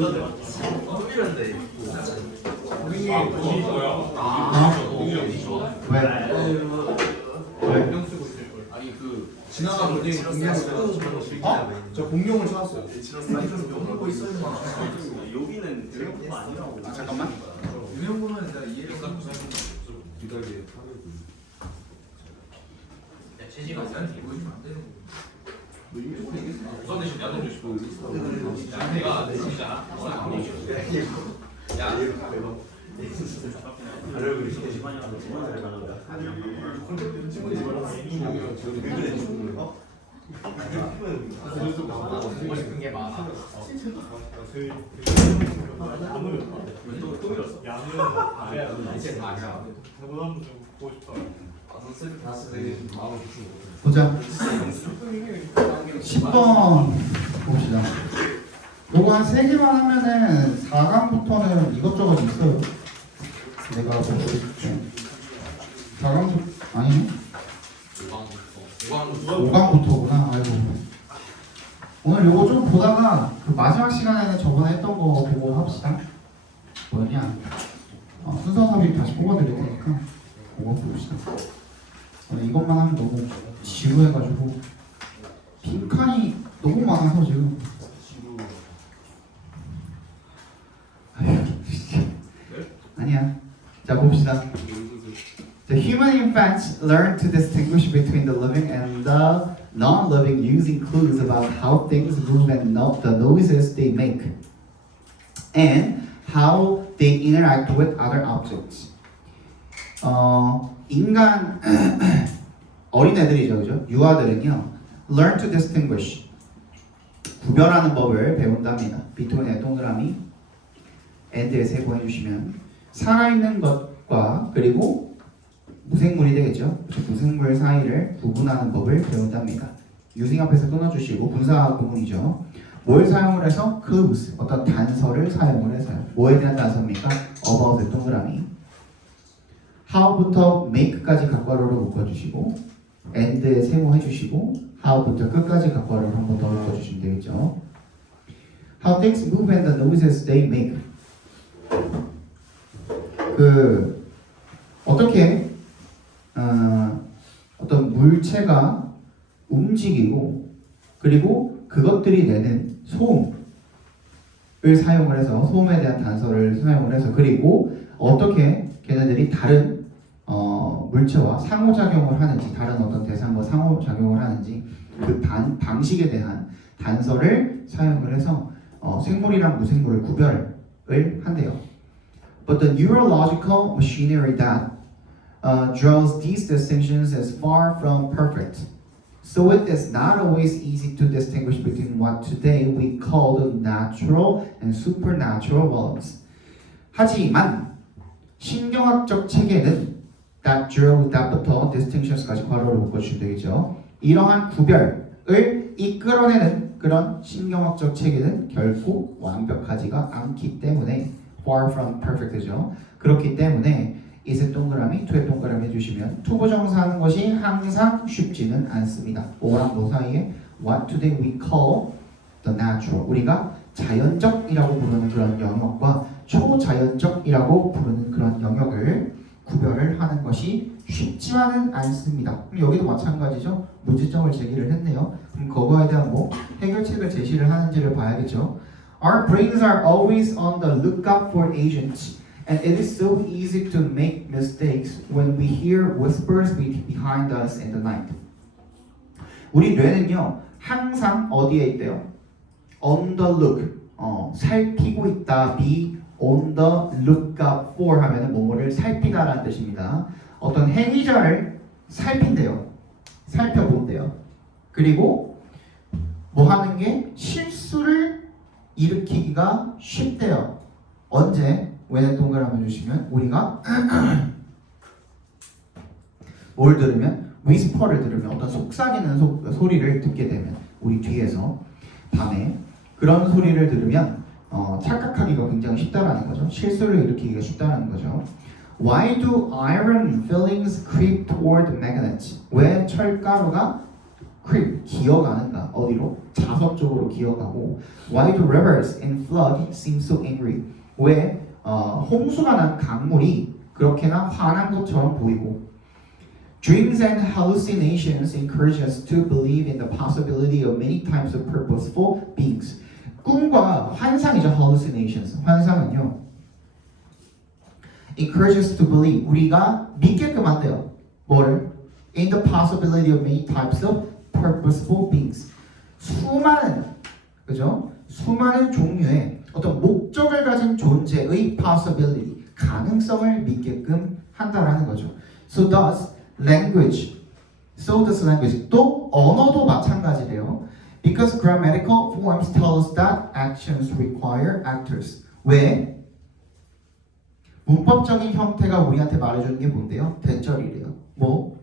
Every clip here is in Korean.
왜? 아니 그 지나가는 공룡을 저 공룡을 찾았어요. 하고 있어요. 여기는 생각보다 아니라고. 아 잠깐만. 유명보는 내가 이해를 하고 기다리게 제지가 나한테 이거 주면 안 되는 거. 우선 대신 야동 주시고 내가 내지잖아. 야, 보고 싶은 게 많아. 또 밀었어. 이제 다야. 보자. 10번 봅시다. 요거 한 3개만 하면은 4강부터는 이것저것 있어요. 내가 보고 있죠. 4강부터 아니 5강부터구나. 아이고. 오늘 요거 좀 보다가 그 마지막 시간에는 저번에 했던 거 보고 합시다. 뭐냐? 순서 삽입 다시 뽑아드릴 테니까 그거 봅시다. 이것만 하면 너무 지루해가지고 빈칸이 너무 많아서 지금. 아니야. 자 봅시다. The human infants learn to distinguish between the living and the non-living using clues about how things move and the noises they make, and how they interact with other objects. 인간 어린애들이죠, 그죠? 유아들은요, learn to distinguish, 구별하는 법을 배운답니다. between의 동그라미, and에 세번 해주시면 살아있는 것과 그리고 무생물이 되겠죠. 무생물 사이를 구분하는 법을 배운답니다. using 앞에서 끊어주시고 분사 구문이죠. 뭘 사용을 해서? 그 어떤 단서를 사용을 해서요. 뭐에 대한 단서입니까? about의 동그라미. how부터 make까지 각괄호를 묶어주시고 and에 세모 해주시고 how부터 끝까지 각괄호를 한 번 더 묶어주시면 되겠죠. How things move and the noises they make. 어떻게 어떤 물체가 움직이고 그리고 그것들이 내는 소음을 사용을 해서 소음에 대한 단서를 사용을 해서 그리고 어떻게 걔네들이 다른 물체와 상호작용을 하는지 다른 어떤 대상과 상호작용을 하는지 그 방식에 대한 단서를 사용을 해서 생물이랑 무생물을 구별을 한대요. But the neurological machinery that draws these distinctions is far from perfect. So it is not always easy to distinguish between what today we call the natural and supernatural worlds. 하지만 신경학적 체계는 that draws that부터 distinctions까지 괄호를 묶어주시면 되겠죠. 이러한 구별을 이끌어내는 그런 신경학적 체계는 결코 완벽하지가 않기 때문에 far from perfect죠. 그렇기 때문에 is의 동그라미, to의 동그라미 해주시면 투부정사하는 것이 항상 쉽지는 않습니다. 뭐랑 뭐 사이에 what today we call the natural, 우리가 자연적이라고 부르는 그런 영역과 초자연적이라고 부르는 그런 영역을 구별을 하는 것이 쉽지만은 않습니다. 그럼 여기도 마찬가지죠. 문제점을 제기를 했네요. 그럼 그거에 대한 뭐 해결책을 제시를 하는지를 봐야겠죠. Our brains are always on the lookout for agents. And it is so easy to make mistakes when we hear whispers behind us in the night. 우리 뇌는요 항상 어디에 있대요? On the look, 살피고 있다. Be on the lookout for 하면은 뭐뭐를 살피다라는 뜻입니다. 어떤 행위자를 살핀대요. 살펴본대요. 그리고 뭐 하는 게 실수를 일으키기가 쉽대요. 언제? 왜 동그라미 주시면 우리가 뭘 들으면 위스퍼를 들으면 어떤 속삭이는 소리를 듣게 되면 우리 뒤에서 밤에 그런 소리를 들으면 착각하기가 굉장히 쉽다라는 거죠. 실수를 일으키기가 쉽다는 거죠. Why do iron fillings creep toward magnets? 왜 철가루가 creep 기어가는가 어디로? 자석 쪽으로 기어가고 why do rivers in flood seem so angry? 왜 홍수가 난 강물이 그렇게나 화난 것처럼 보이고 Dreams and hallucinations encourage us to believe in the possibility of many types of purposeful beings. 꿈과 환상이죠. hallucinations. 환상은요. encourage us to believe. 우리가 믿게끔 한대요. 뭐를? in the possibility of many types of purposeful beings. 수많은 그죠? 수많은 종류의 어떤 목적을 가진 존재의 possibility, 가능성을 믿게끔 한다라는 거죠. So does language. 또 언어도 마찬가지래요. Because grammatical forms tell us that actions require actors. 왜? 문법적인 형태가 우리한테 말해주는 게 뭔데요? 대절이래요. 뭐?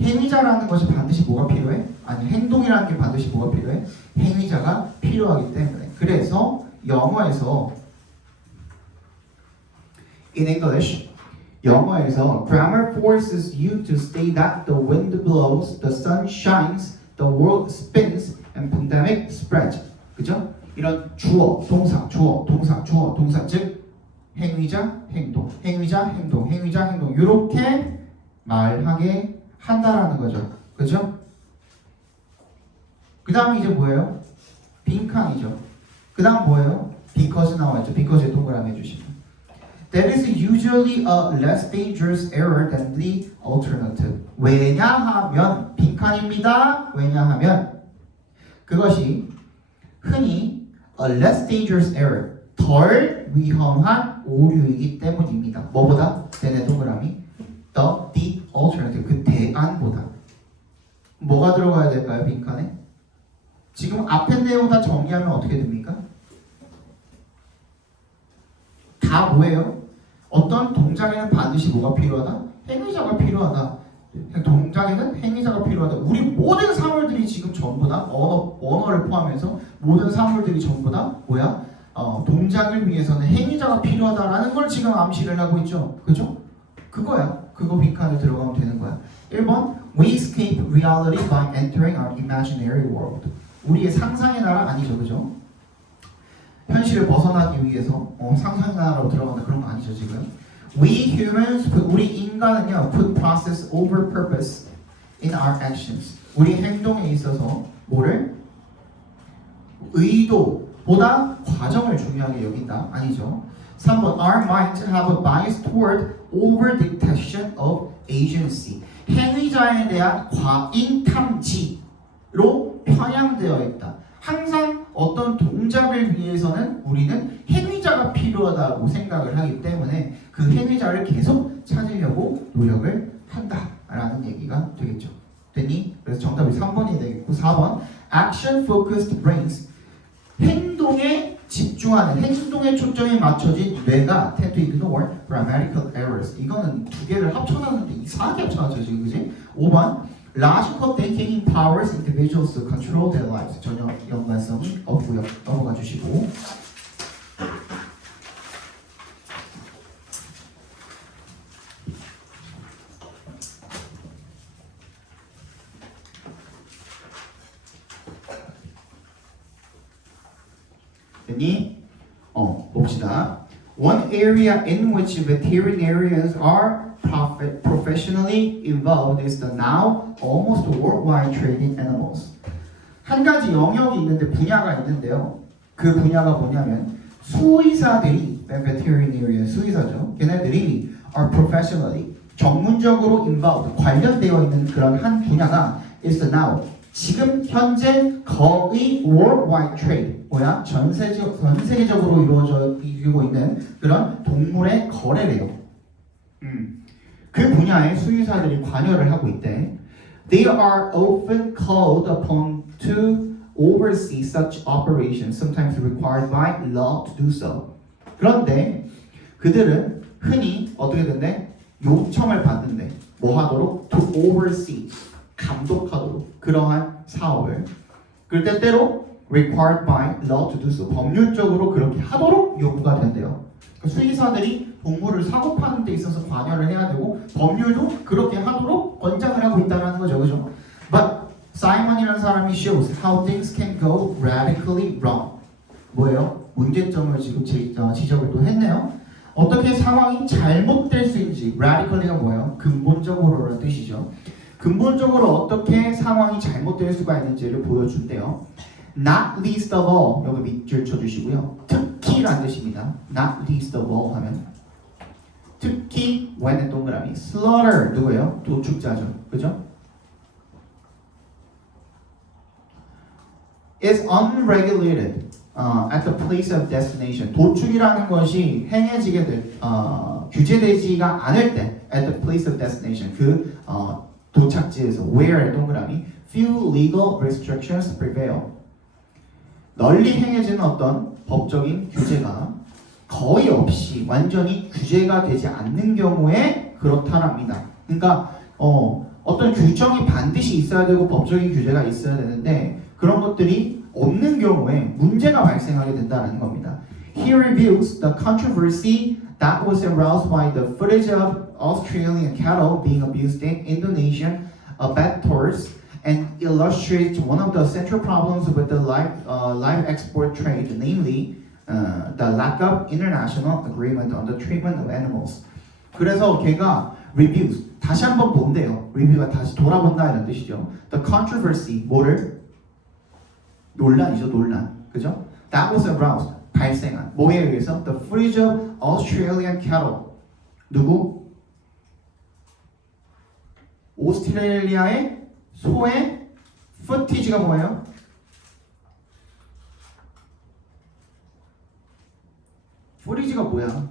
행위자라는 것이 반드시 뭐가 필요해? 아니 행동이라는 게 반드시 뭐가 필요해? 행위자가 필요하기 때문에. 그래서 영어에서 in English 영어에서 grammar forces you to state that the wind blows, the sun shines, the world spins, and pandemic spreads. 그죠? 이런 주어, 동사, 주어, 동사, 주어, 동사 즉 행위자, 행동, 행위자, 행동, 행위자, 행동 이렇게 말하게 한다라는 거죠. 그죠? 그 다음에 이제 뭐예요? 빈칸이죠. 그 다음 뭐예요? because 나와있죠. because에 동그라미 해주시면 That is usually a less dangerous error than the alternative. 왜냐하면 빈칸입니다. 왜냐하면 그것이 흔히 a less dangerous error 덜 위험한 오류이기 때문입니다. 뭐보다? 대내 동그라미 the alternative 그 대안보다 뭐가 들어가야 될까요? 빈칸에 지금 앞에 내용 다 정리하면 어떻게 됩니까? 다 뭐예요? 어떤 동작에는 반드시 뭐가 필요하다? 행위자가 필요하다. 동작에는 행위자가 필요하다. 우리 모든 사물들이 지금 전부 다 언어를 포함해서 모든 사물들이 전부 다 뭐야? 동작을 위해서는 행위자가 필요하다라는 걸 지금 암시를 하고 있죠. 그죠? 그거야. 그거 빈칸에 들어가면 되는 거야. 1번 We escape reality by entering our imaginary world. 우리의 상상의 나라 아니죠. 그죠? 현실을 벗어나기 위해서 상상의 나라로 들어간다 그런 거 아니죠 지금. We humans, 우리 인간은요 put process over purpose in our actions. 우리 행동에 있어서 뭐를? 의도보다 과정을 중요하게 여긴다 아니죠. 3번 Our minds have a bias toward over detection of agency. 행위자에 대한 과잉 탐지로 편향되어 있다. 항상 어떤 동작을 위해서는 우리는 행위자가 필요하다고 생각을 하기 때문에 그 행위자를 계속 찾으려고 노력을 한다라는 얘기가 되겠죠. 됐니? 그래서 정답이 3번이 되겠고 4번 Action focused brains 행동에 집중하는 행동에 초점이 맞춰진 뇌가 tend to ignore grammatical errors. 이거는 두 개를 합쳐놨는데 이상하게 합쳐놨죠 지금 그지? 5번 Logical thinking empowers individuals to control their lives. 전혀 연관성이 없고요. 넘어가 주시고. 됐니? 봅시다. One area in which veterinarians are professionally involved is the now almost worldwide trade in animals. 한 가지 영역이 있는데 분야가 있는데요. 그 분야가 뭐냐면 수의사들이 veterinarian 수의사죠. 걔네들이 are professionally 전문적으로 involved 관련되어 있는 그런 한 분야가 is the now 지금 현재 거의 worldwide trade 뭐야 전 세계적으로 이루어지고 있는 그런 동물의 거래래요. 그 분야에 수의사들이 관여를 하고 있대. They are often called upon to oversee such operations, sometimes required by law to do so. 그런데 그들은 흔히 어떻게 된대? 요청을 받는데 뭐 하도록? To oversee, 감독하도록 그러한 사업을. 그럴 때 때로 required by law to do so, 법률적으로 그렇게 하도록 요구가 된대요. 수의사들이 동물을 사고 파는 데 있어서 관여를 해야 되고 법률도 그렇게 하도록 권장을 하고 있다는 거죠. 그죠? But 사이먼이라는 사람이 shows how things can go radically wrong. 뭐예요? 문제점을 지금 지적을 또 했네요. 어떻게 상황이 잘못될 수 있는지. radically가 뭐예요? 근본적으로라는 뜻이죠. 근본적으로 어떻게 상황이 잘못될 수가 있는지를 보여준대요. Not least of all, 여기 밑줄 쳐주시고요. 특히라는 뜻입니다. Not least of all 하면 특히 when의 동그라미 slaughter 누구예요? 도축자죠. 그죠? is unregulated at the place of destination. 도축이라는 것이 행해지게 규제되지가 않을 때 at the place of destination 그 도착지에서 where의 동그라미 few legal restrictions prevail. 널리 행해지는 어떤 법적인 규제가 거의 없이 완전히 규제가 되지 않는 경우에 그렇다랍니다. 그러니까 어떤 규정이 반드시 있어야 되고 법적인 규제가 있어야 되는데 그런 것들이 없는 경우에 문제가 발생하게 된다는 겁니다. He reviews the controversy that was aroused by the footage of Australian cattle being abused in Indonesian abattoirs and illustrates one of the central problems with the live export trade, namely the lack of international agreement on the treatment of animals. 그래서 걔가 reviews 다시 한번 본대요. review가 다시 돌아본다 이런 뜻이죠. The controversy 뭐를 논란이죠, 논란. 그죠? That was aroused 발생한 뭐에 의해서 the footage of Australian cattle 누구? 오스트레일리아의 소의 footage가 뭐예요? footage가 뭐야?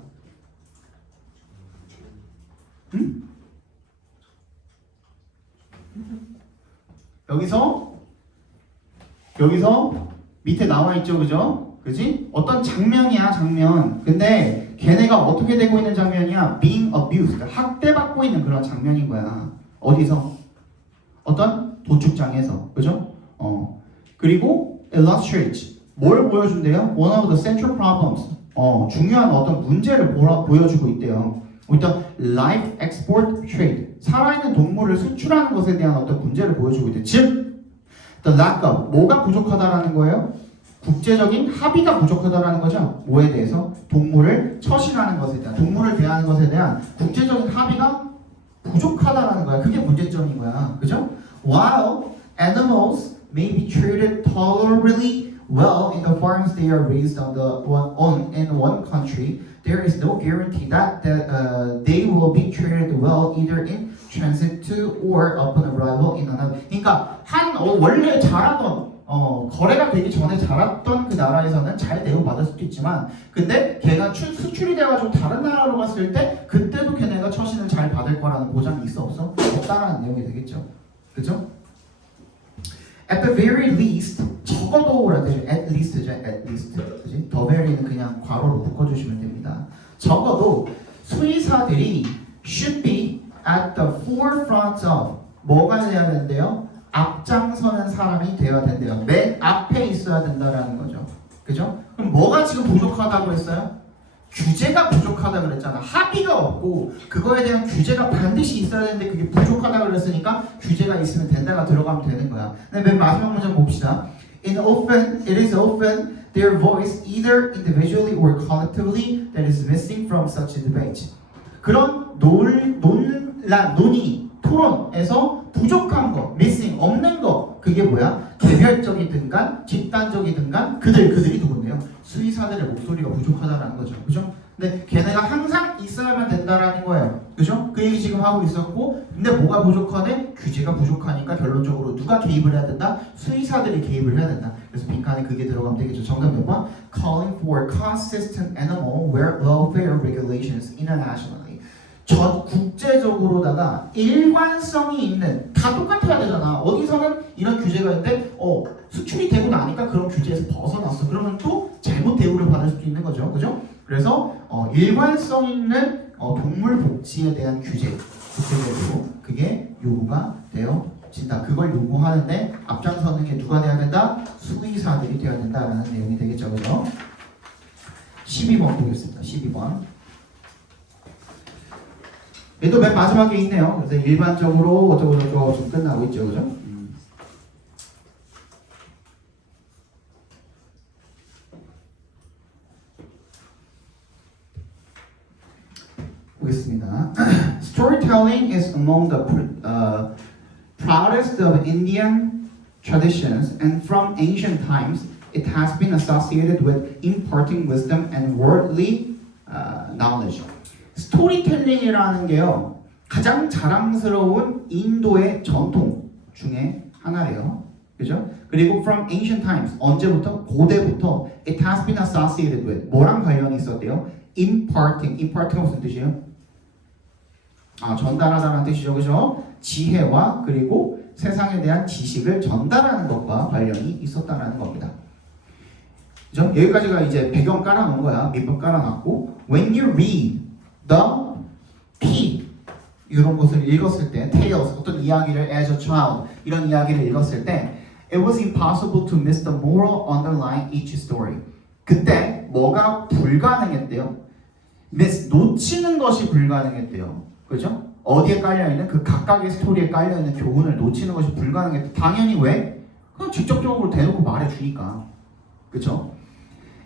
응? 여기서 밑에 나와 있죠, 그죠? 그지? 어떤 장면이야, 장면. 근데 걔네가 어떻게 되고 있는 장면이야? Being abused, 학대받고 있는 그런 장면인 거야. 어디서? 어떤 도축장에서, 그죠? 그리고 illustrates, 뭘 보여준대요? One of the central problems, 중요한 어떤 문제를 보여주고 있대요. 일단 live export trade, 살아있는 동물을 수출하는 것에 대한 어떤 문제를 보여주고 있대. 즉, the lack of, 뭐가 부족하다라는 거예요? 국제적인 합의가 부족하다라는 거죠. 뭐에 대해서? 동물을 처신하는 것에 대한, 동물을 대하는 것에 대한 국제적인 합의가 부족하다라는 거야. 그게 문제점인 거야. 그죠? While animals may be treated tolerably well in the farms they are raised in one country, there is no guarantee that they will be treated well either in transit to or upon arrival in another. 그러니까 원래 자라던 거래가 되기 전에 자랐던 그 나라에서는 잘 대우받을 수도 있지만 근데 걔가 수출이 돼가지고 다른 나라로 갔을 때 그때도 걔네가 처신을 잘 받을 거라는 보장이 있어 없어? 없다라는 내용이 되겠죠. 그죠? At the very least 적어도라는 뜻이죠. At least죠. At least. 그지? The very는 그냥 괄호로 묶어주시면 됩니다. 적어도 수의사들이 should be at the forefront of 뭐가 돼야 된대요? 앞장서는 사람이 되어야 된대요. 맨 앞에 있어야 된다라는 거죠. 그죠? 그럼 뭐가 지금 부족하다고 했어요? 규제가 부족하다고 그랬잖아. 합의가 없고 그거에 대한 규제가 반드시 있어야 되는데 그게 부족하다고 그랬으니까 규제가 있으면 된다가 들어가면 되는 거야. 근데 맨 마지막 문장 봅시다. It is often their voice either individually or collectively that is missing from such a debate. 그런 논의, 토론에서 부족한 거, missing, 없는 거 그게 뭐야? 개별적이든가 집단적이든가 그들이 누군데요? 수의사들의 목소리가 부족하다라는 거죠. 그죠? 근데 걔네가 항상 있어야만 된다라는 거예요. 그죠? 그 얘기 지금 하고 있었고 근데 뭐가 부족하네? 규제가 부족하니까 결론적으로 누가 개입을 해야 된다? 수의사들이 개입을 해야 된다. 그래서 빈칸에 그게 들어가면 되겠죠. 정답 몇 번? Calling for consistent animal welfare regulations internationally. 전 국제적으로다가 일관성이 있는 다 똑같아야 되잖아. 어디서는 이런 규제가 있는데 수출이 되고 나니까 그런 규제에서 벗어났어. 그러면 또 잘못 대우를 받을 수도 있는 거죠. 그죠? 그래서 일관성 있는 동물 복지에 대한 규제 국제적으로 그게 요구가 되어진다. 그걸 요구하는데 앞장서는 게 누가 돼야 된다? 수의사들이 돼야 된다라는 내용이 되겠죠. 그죠? 12번 보겠습니다. 12번. 얘도 맨 마지막에 있네요. 그래서 일반적으로 어쩌고저쩌고 좀 끝나고 있죠, 그죠? 보겠습니다. Storytelling is among the proudest of Indian traditions, and from ancient times, it has been associated with imparting wisdom and worldly knowledge. 스토리텔링이라는 게요, 가장 자랑스러운 인도의 전통 중에 하나래요. 그죠? 그리고 from ancient times, 언제부터? 고대부터 it has been associated with, 뭐랑 관련이 있었대요? imparting가 무슨 뜻이에요? 전달하다라는 뜻이죠. 그죠? 지혜와 그리고 세상에 대한 지식을 전달하는 것과 관련이 있었다라는 겁니다. 그죠? 여기까지가 이제 배경 깔아놓은 거야. 밑밥 깔아놨고, when you read the P 이런 것을 읽었을 때, tales, 어떤 이야기를 as a child 이런 이야기를 읽었을 때, it was impossible to miss the moral underlying each story. 그때 뭐가 불가능했대요? miss, 놓치는 것이 불가능했대요. 그죠? 어디에 깔려있는 그 각각의 스토리에 깔려있는 교훈을 놓치는 것이 불가능했대. 당연히 왜? 그냥 직접적으로 대놓고 말해주니까. 그죠?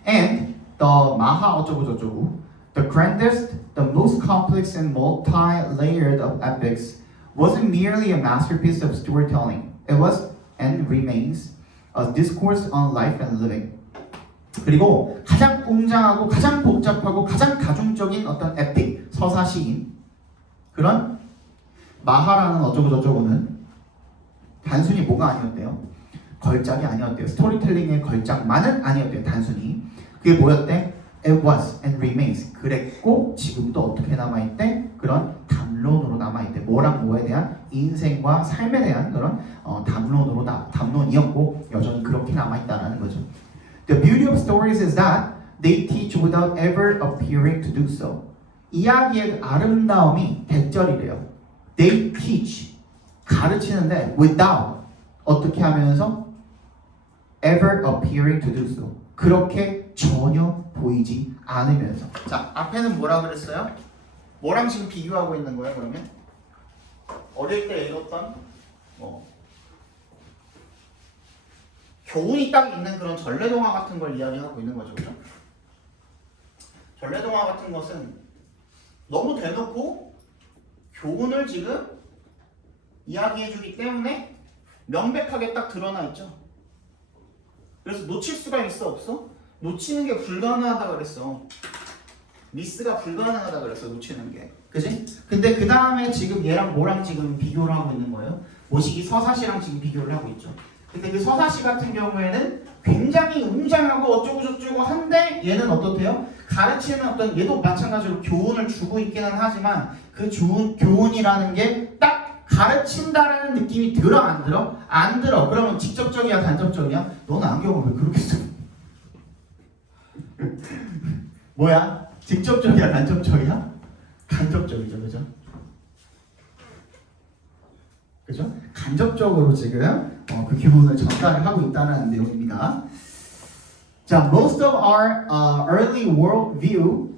And the 마하 어쩌고 저쩌고, the grandest, the most complex and multi-layered of epics wasn't merely a masterpiece of storytelling. It was and remains a discourse on life and living. 그리고 가장 웅장하고 가장 복잡하고 가장 가중적인 어떤 에픽, 서사시인 그런 마하라는 어쩌고 저쩌고는 단순히 뭐가 아니었대요? 걸작이 아니었대요. 스토리텔링의 걸작만은 아니었대요. 단순히. 그게 뭐였대? It was and remains. 그랬고 지금도 어떻게 남아있대? 그런 담론으로 남아있대. 뭐랑 뭐에 대한 인생과 삶에 대한 그런 담론이었고 여전히 그렇게 남아있다는 거죠. The beauty of stories is that they teach without ever appearing to do so. 이야기의 아름다움이 대절이래요. They teach, 가르치는데 without, 어떻게 하면서 ever appearing to do so. 그렇게 전혀 보이지 않으면서. 자, 앞에는 뭐라 그랬어요? 뭐랑 지금 비교하고 있는 거예요, 그러면? 어릴 때 읽었던 교훈이 딱 있는 그런 전래동화 같은 걸 이야기하고 있는 거죠, 그죠? 전래동화 같은 것은 너무 대놓고 교훈을 지금 이야기해주기 때문에 명백하게 딱 드러나 있죠. 그래서 놓칠 수가 있어, 없어? 놓치는 게 불가능하다 그랬어. 미스가 불가능하다 그랬어, 놓치는 게. 그지? 근데 그 다음에 지금 얘랑 뭐랑 지금 비교를 하고 있는 거예요? 모시기 서사시랑 지금 비교를 하고 있죠. 근데 그 서사시 같은 경우에는 굉장히 웅장하고 어쩌고 저쩌고 한데 얘는 어떻대요? 가르치는 어떤, 얘도 마찬가지로 교훈을 주고 있기는 하지만 그 교훈이라는 게 딱 가르친다라는 느낌이 들어, 안 들어? 안 들어. 그러면 직접적이야, 간접적이야? 너는 안경을 왜 그렇게 써? 뭐야? 직접적이야, 간접적이야? 간접적이죠, 그죠? 그죠? 간접적으로 지금 그 교훈을 전달을 하고 있다는 내용입니다. 자, most of our early world view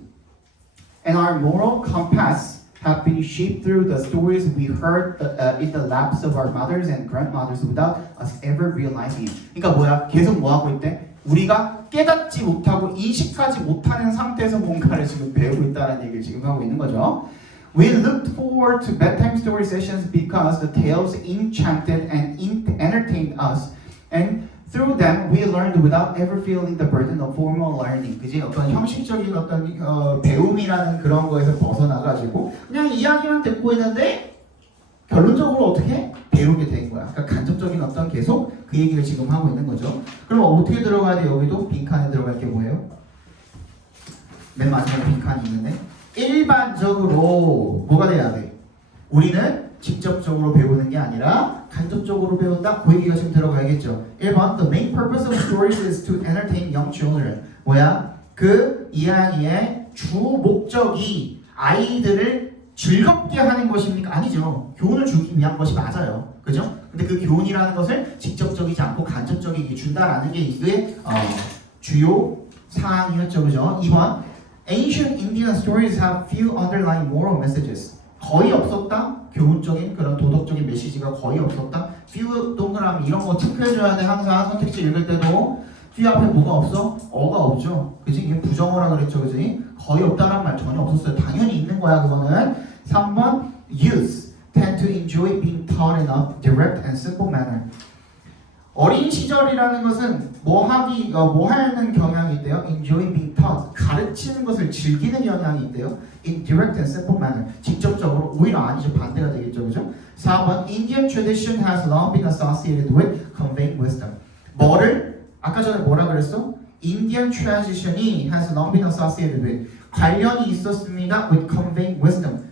and our moral compass have been shaped through the stories we heard in the laps of our mothers and grandmothers without us ever realizing it. 그러니까 뭐야? 계속 뭐 하고 있대? 우리가 깨닫지 못하고 인식하지 못하는 상태에서 뭔가를 지금 배우고 있다는 얘기를 지금 하고 있는 거죠. We looked forward to bedtime story sessions because the tales enchanted and entertained us, and through them we learned without ever feeling the burden of formal learning. 그지? 어떤 형식적인 어떤 배움이라는 그런 거에서 벗어나가지고 그냥 이야기만 듣고 있는데 결론적으로 어떻게 배우게 된 거야. 그러니까 간접적인 어떤 계속 그 얘기를 지금 하고 있는 거죠. 그럼 어떻게 들어가야 돼? 여기도 빈칸에 들어갈 게 뭐예요? 맨 마지막에 빈칸이 있는데 일반적으로 뭐가 돼야 돼? 우리는 직접적으로 배우는 게 아니라 간접적으로 배운다? 그 얘기가 지금 들어가야겠죠. 1번 The main purpose of stories is to entertain young children. 뭐야? 그 이야기의 주 목적이 아이들을 즐겁게 하는 것입니까? 아니죠. 교훈을 주기 위한 것이 맞아요. 그죠? 근데 그 교훈이라는 것을 직접적이지 않고 간접적이게 준다라는 게 이게 주요 사항이었죠. 그죠? 2번 Ancient Indian stories have few underlying moral messages. 거의 없었다. 교훈적인 그런 도덕적인 메시지가 거의 없었다. few 동그라미 이런 거 체크해줘야 돼. 항상 선택지 읽을 때도 뒤 앞에 뭐가 없어? 어가 없죠. 그지? 이게 부정어라 그랬죠. 그지? 거의 없다란 말 전혀 없었어요. 당연히 있는 거야 그거는. 3번 youth tend to enjoy being taught in a direct and simple manner. 어린 시절이라는 것은 뭐 하는 경향이 있대요? Enjoy being taught. 가르치는 것을 즐기는 경향이 있대요. In direct and simple manner. 직접적으로 오히려 아니죠. 반대가 되겠죠. 그죠? 4번 Indian tradition has long been associated with conveying wisdom. 뭐를? 아까 전에 뭐라 그랬어? Indian tradition이 has long been associated with 관련이 있었습니다. with conveying wisdom.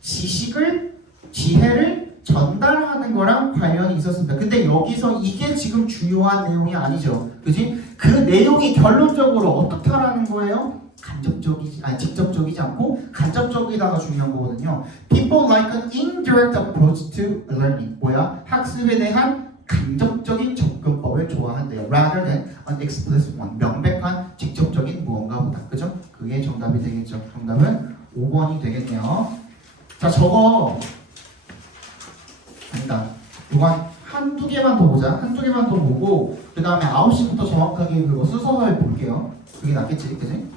지식을, 지혜를 전달하는 거랑 관련이 있었습니다. 근데 여기서 이게 지금 중요한 내용이 아니죠. 그지? 그 내용이 결론적으로 어떻다라는 거예요? 직접적이지 않고 간접적이다가 중요한 거거든요. People like an indirect approach to learning. 뭐야? 학습에 대한 간접적인 접근법을 좋아한대요. Rather than an explicit one. 명백한 직접적인 무언가보다. 그죠? 그게 정답이 되겠죠. 정답은 5번이 되겠네요. 자, 저거 아니다. 이거 한두 개만 더 보자. 한두 개만 더 보고 그 다음에 9시부터 정확하게 그거 순서를 볼게요. 그게 낫겠지, 그지?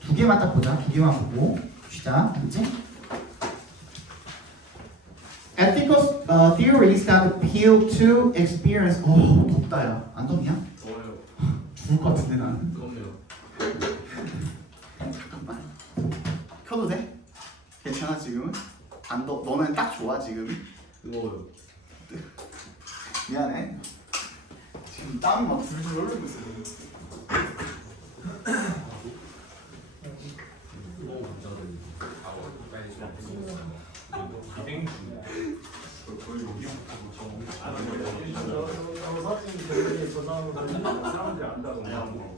두 개만 딱 보자. 두 개만 보고 쉬자. 그치? Ethical theories that appeal to experience. 덥다 야. 안 덥냐? 더워요. 죽을 것 같은데 나는. 덥네요. 잠깐만. 켜도 돼? 괜찮아 지금은? 안 더. 너는 딱 좋아 지금. 뜨거워요. 미안해. 지금 땀이 막 줄줄 흐르고 있어. 사람들이 안다고 안 먹어.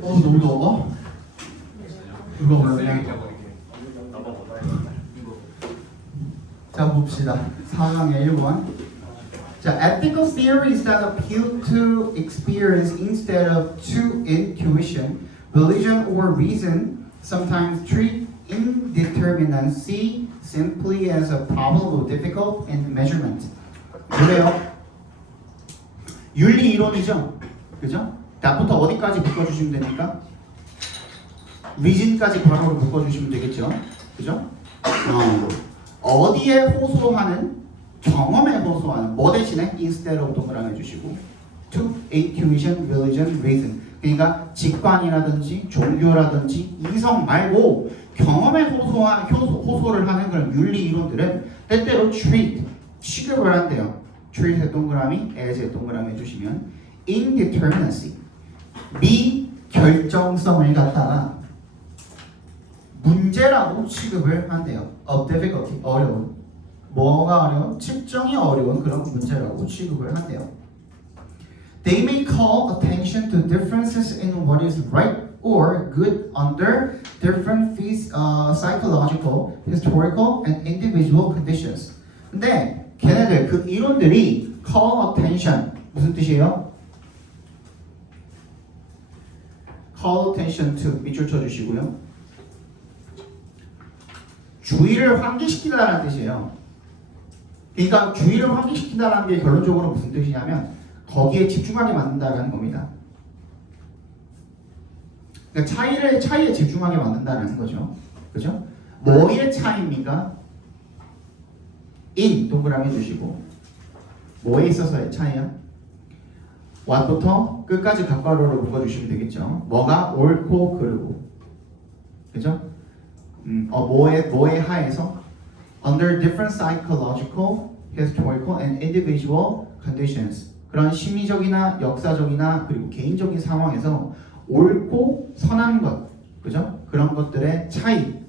너무 더워? 이거 뭐야? 자 봅시다. 4강의 1번. 자, ethical theories that appeal to experience instead of to intuition, religion or reason sometimes treat indeterminacy simply as a problem of difficult in measurement. 그래요? 윤리 이론이죠? 그죠? 나부터 어디까지 묶어주시면 됩니까? reason까지 바로 묶어주시면 되겠죠? 그죠? 어디에 호소하는? 경험에 호소하는 뭐 대신에 instead of 동그라미 해주시고 to intuition, religion, reason. 그러니까 직관이라든지 종교라든지 이성 말고 경험에 호소를 하는 그런 윤리 이론들은 때때로 treat, 취급을 한대요. treat의 동그라미, as의 동그라미 해주시면 indeterminacy, 미결정성을 갖다가 문제라고 취급을 한대요. of difficulty, 어려운. 뭐가 어려운? 측정이 어려운 그런 문제라고 취급을 한대요. They may call attention to differences in what is right or good under different psychological, historical, and individual conditions. 근데 걔네들 그 이론들이 call attention 무슨 뜻이에요? call attention to 밑줄 쳐주시고요. 주의를 환기시키다라는 뜻이에요. 그러니까 주의를 환기시킨다는 게 결론적으로 무슨 뜻이냐면 거기에 집중하게 만든다는 겁니다. 그러니까 차이에 집중하게 만든다는 거죠. 그죠? 뭐의 차이입니까? in 동그라미 해주시고 뭐에 있어서의 차이야? what부터 끝까지 각괄호로 묶어주시면 되겠죠. 뭐가 옳고 그르고 그죠? 뭐에 하에서 under different psychological, historical, and individual conditions. 그런 심리적이나 역사적이나 그리고 개인적인 상황에서 옳고 선한 것, 그죠? 그런 것들의 차이에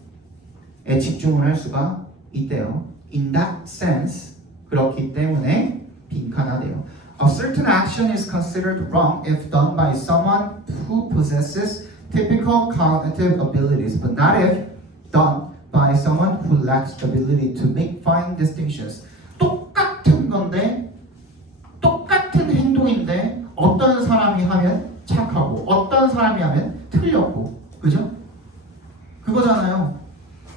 집중을 할 수가 있대요. In that sense, 그렇기 때문에 빈칸하대요. A certain action is considered wrong if done by someone who possesses typical cognitive abilities, but not if done by someone who lacks the ability to make fine distinctions. 똑같은 건데, 똑같은 행동인데 어떤 사람이 하면 착하고 어떤 사람이 하면 틀렸고, 그죠? 그거잖아요.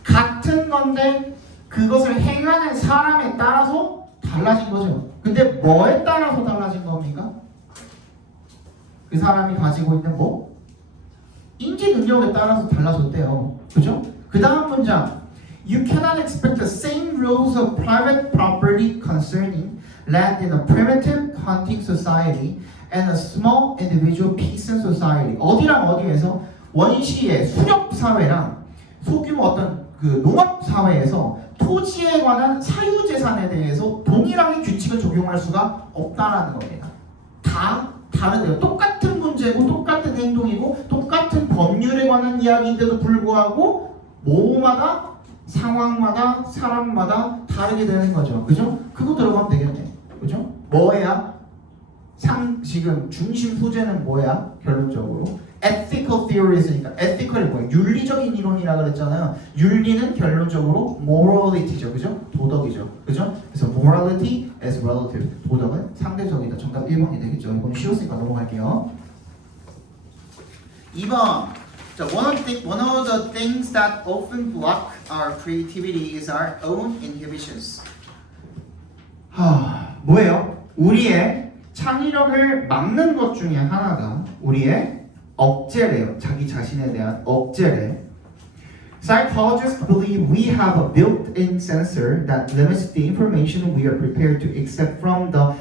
같은 건데 그것을 행하는 사람에 따라서 달라진 거죠. 근데 뭐에 따라서 달라진 겁니까? 그 사람이 가지고 있는 뭐? 인지 능력에 따라서 달라졌대요. 그죠? 그 다음 문장. You cannot expect the same rules of private property concerning land in a primitive hunting society and a small individual peasant society. 어디랑 어디에서 원시의 수렵 사회랑 소규모 어떤 그 농업 사회에서 토지에 관한 사유재산에 대해서 동일하게 규칙을 적용할 수가 없다라는 겁니다. 다 다르대요. 똑같은 문제고 똑같은 행동이고 똑같은 법률에 관한 이야기인데도 불구하고 뭐마다 상황마다 사람마다 다르게 되는 거죠. 그죠? 그거 들어가면 되겠네. 그죠? 뭐야? 지금 중심 소재는 뭐야? 결론적으로 ethical theory였으니까 ethical이 뭐야? 윤리적인 이론이라 그랬잖아요. 윤리는 결론적으로 morality죠. 그죠? 도덕이죠. 그죠? 그래서 morality as relative. 도덕은 상대적이다. 정답 1번이 되겠죠. 이건 쉬웠으니까 넘어갈게요. 2번. 자, one of the things that often block our creativity is our own inhibitions. 뭐예요? 우리의 창의력을 막는 것 중에 하나가 우리의 억제래요. 자기 자신에 대한 억제래. Psychologists believe we have a built-in sensor that limits the information we are prepared to accept from the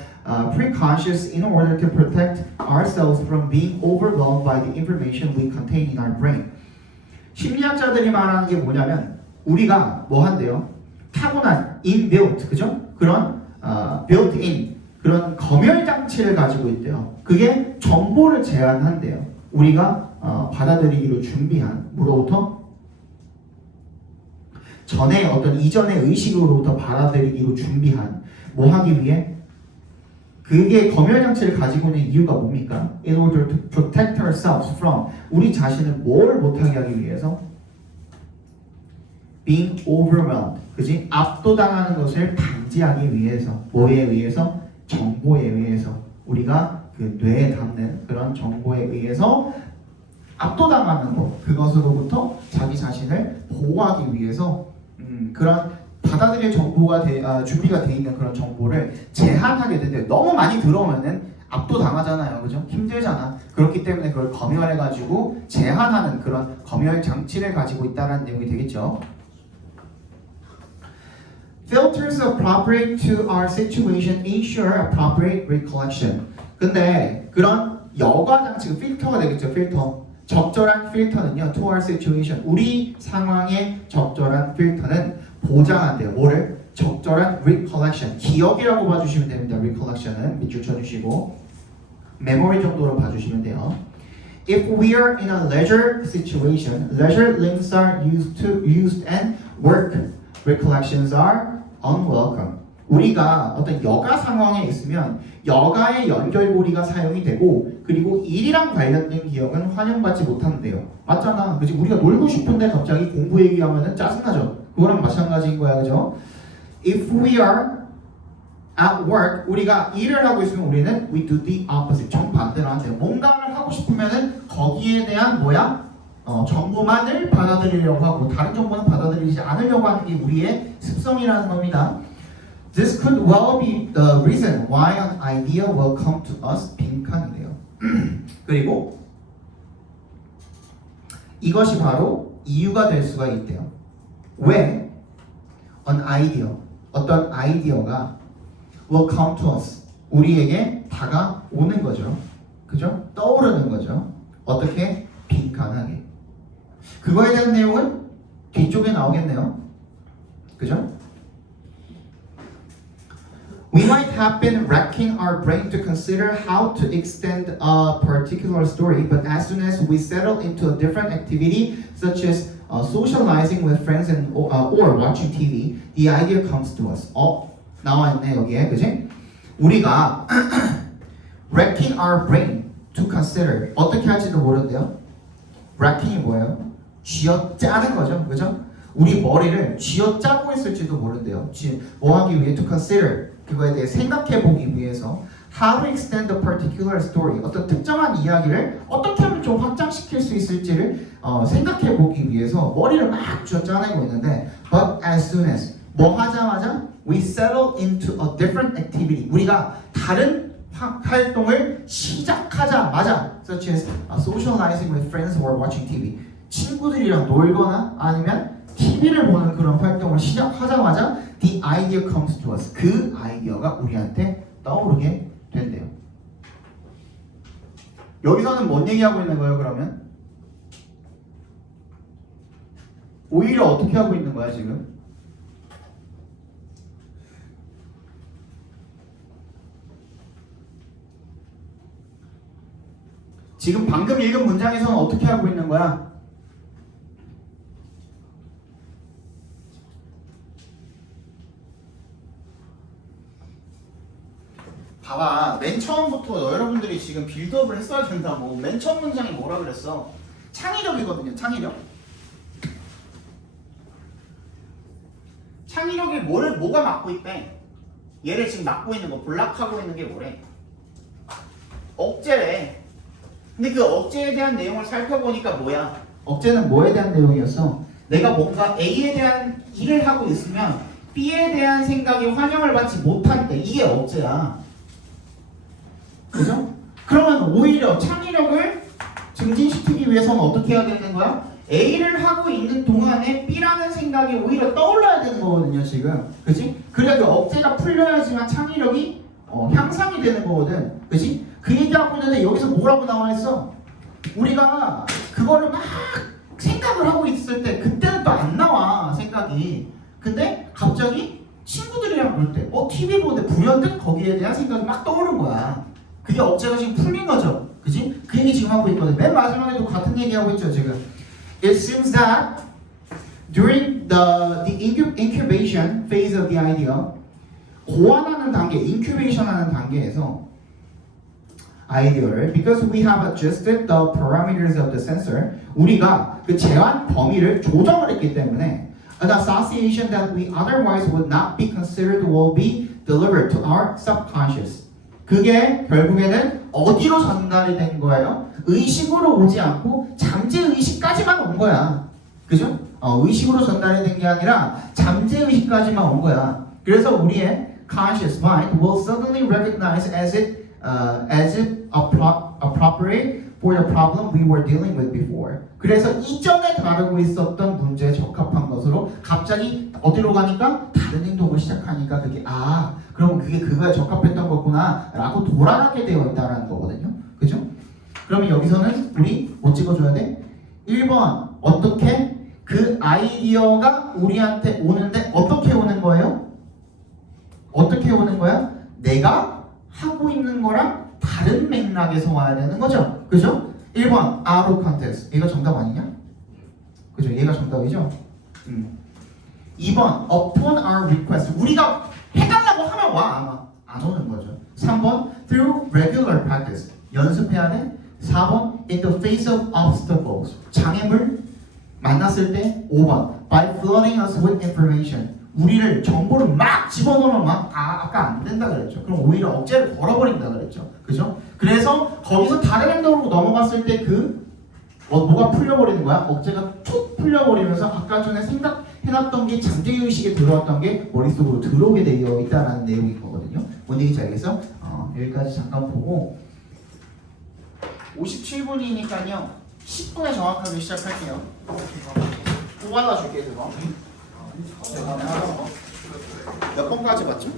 preconscious in order to protect ourselves from being overwhelmed by the information we contain in our brain. 심리학자들이 말하는 게 뭐냐면 우리가 뭐 한대요? 타고난 inbuilt, 그죠? 그런 built-in 그런 검열 장치를 가지고 있대요. 그게 정보를 제한한대요. 우리가 받아들이기로 준비한 뭐로부터? 전에 어떤 이전의 의식으로부터 받아들이기로 준비한 뭐 하기 위해? 그게 검열 장치를 가지고 있는 이유가 뭡니까? In order to protect ourselves from 우리 자신을 뭘 못하게 하기 위해서? Being overwhelmed, 그지? 압도당하는 것을 방지하기 위해서 뭐에 의해서? 정보에 의해서 우리가 그 뇌에 담는 그런 정보에 의해서 압도당하는 것 그것으로부터 자기 자신을 보호하기 위해서 그런 받아들일 정보가 준비가 돼 있는 그런 정보를 제한하게 되는데 너무 많이 들어오면은 압도당하잖아요, 그죠? 힘들잖아. 그렇기 때문에 그걸 검열해가지고 제한하는 그런 검열 장치를 가지고 있다는 내용이 되겠죠. Filters appropriate to our situation ensure appropriate recollection. 근데 그런 여과 장치가 필터가 되겠죠, 필터. 적절한 필터는요, to our situation. 우리 상황에 적절한 필터는 보장한대요. 뭐를? 적절한 recollection. 기억이라고 봐주시면 됩니다. recollection은 밑줄 쳐주시고 memory 정도로 봐주시면 돼요. If we are in a leisure situation, leisure links are used and work recollections are unwelcome. 우리가 어떤 여가 상황에 있으면 여가의 연결고리가 사용이 되고 그리고 일이랑 관련된 기억은 환영받지 못한대요. 맞잖아. 그치? 우리가 놀고 싶은데 갑자기 공부 얘기하면은 짜증나죠. 그거랑 마찬가지인 거야. 그죠? If we are at work, 우리가 일을 하고 있으면 우리는 we do the opposite. 정반대로 한대요. 뭔가를 하고 싶으면은 거기에 대한 정보만을 받아들이려고 하고 다른 정보는 받아들이지 않으려고 하는 게 우리의 습성이라는 겁니다. This could well be the reason why an idea will come to us. 빈칸이네요. 그리고 이것이 바로 이유가 될 수가 있대요. 왜? An idea, 어떤 아이디어가 will come to us. 우리에게 다가오는 거죠. 그죠? 떠오르는 거죠. 어떻게? 빈칸하게. 그거에 대한 내용은 뒤쪽에 나오겠네요. 그죠? We might have been racking our brain to consider how to extend a particular story, but as soon as we settle into a different activity, such as socializing with friends or watching TV, the idea comes to us. 나와 있네 여기에, 그지? 우리가 racking our brain to consider. 어떻게 할지도 모른대요. racking이 뭐예요? 쥐어짜는 거죠. 그죠? 우리 머리를 쥐어짜고 있을지도 모른대요. 뭐 하기 위해? to consider. 그거에 대해 생각해 보기 위해서 how to extend a particular story. 어떤 특정한 이야기를 어떻게 하면 좀 확장시킬 수 있을지를 생각해 보기 위해서 머리를 막 쥐어짜내고 있는데 but as soon as 뭐 하자마자 we settle into a different activity. 우리가 다른 활동을 시작하자마자 such as socializing with friends or watching TV. 친구들이랑 놀거나 아니면 TV를 보는 그런 활동을 시작하자마자 the idea comes to us. 그 아이디어가 우리한테 떠오르게 된대요. 여기서는 뭔 얘기하고 있는 거예요, 그러면? 오히려 어떻게 하고 있는 거야, 지금? 지금 방금 읽은 문장에서는 어떻게 하고 있는 거야? 봐봐, 맨 처음부터 여러분들이 지금 빌드업을 했어야 된다고. 맨 처음 문장이 뭐라 그랬어? 창의력이거든요, 창의력. 창의력이 뭐가 맡고 있대? 얘를 지금 맡고 있는 거, 블락하고 있는 게 뭐래? 억제래. 근데 그 억제에 대한 내용을 살펴보니까 뭐야? 억제는 뭐에 대한 내용이었어? 내가 뭔가 A에 대한 일을 하고 있으면 B에 대한 생각이 환영을 받지 못할 때 이게 억제야. 그죠? 그러면 오히려 창의력을 증진시키기 위해서는 어떻게 해야 되는 거야? A를 하고 있는 동안에 B라는 생각이 오히려 떠올라야 되는 거거든요, 지금. 그지? 그래야 그 억제가 풀려야지만 창의력이 향상이 되는 거거든. 그지? 그 얘기하고 있는데 여기서 뭐라고 나와 있어? 우리가 그거를 막 생각을 하고 있을 때 그때는 또 안 나와, 생각이. 근데 갑자기 친구들이랑 놀 때 TV 보는데 불현듯 거기에 대한 생각이 막 떠오른 거야. 그게 억제가 지금 풀린 거죠. 그지? 그 얘기 지금 하고 있거든. 맨 마지막에도 같은 얘기 하고 있죠, 지금. It seems that during the incubation phase of the idea, 고안하는 단계, incubation 하는 단계에서 아이디어를 because we have adjusted the parameters of the sensor, 우리가 그 제한 범위를 조정을 했기 때문에 an association that we otherwise would not be considered will be delivered to our subconscious. 그게 결국에는 어디로 전달이 된 거예요? 의식으로 오지 않고 잠재의식까지만 온 거야. 그죠? 의식으로 전달이 된 게 아니라 잠재의식까지만 온 거야. 그래서 우리의 conscious mind will suddenly recognize as it appropriate for the problem we were dealing with before. 그래서 이전에 다루고 있었던 문제에 적합한 것으로 갑자기 어디로 가니까 다른 행동을 시작하니까 그게 그럼 그게 그거에 적합했던 거구나 라고 돌아가게 되어 있다는 거거든요. 그죠? 그러면 여기서는 우리 뭐 찍어줘야 돼? 1번 어떻게 그 아이디어가 우리한테 오는데 어떻게 오는 거예요? 어떻게 오는 거야? 내가 하고 있는 거랑 다른 맥락에서 와야 되는 거죠. 그죠? 1번 out of context. 얘가 정답 아니냐? 그죠? 얘가 정답이죠? 2번 upon our request. 우리가 해달라고 하면 와 아마 안 오는 거죠. 3번 through regular practice. 연습해야 돼. 4번 in the face of obstacles. 장애물 만났을 때. 5번 by flooding us with information. 우리를 정보를 막 집어넣으면 아까 안 된다 그랬죠. 그럼 오히려 억제를 걸어버린다 그랬죠. 그죠? 그래서 거기서 다른 행동으로 넘어갔을 때 뭐가 풀려버리는 거야? 억제가 툭 풀려버리면서 아까 전에 생각해놨던 게 잠재의식에 들어왔던 게 머릿속으로 들어오게 되어 있다는 내용인 거거든요. 뭔 얘기인지 알겠어? 여기까지 잠깐 보고 57분이니까요 10분에 정확하게 시작할게요. 뽑아놔 줄게 그거. 몇 번까지 봤죠?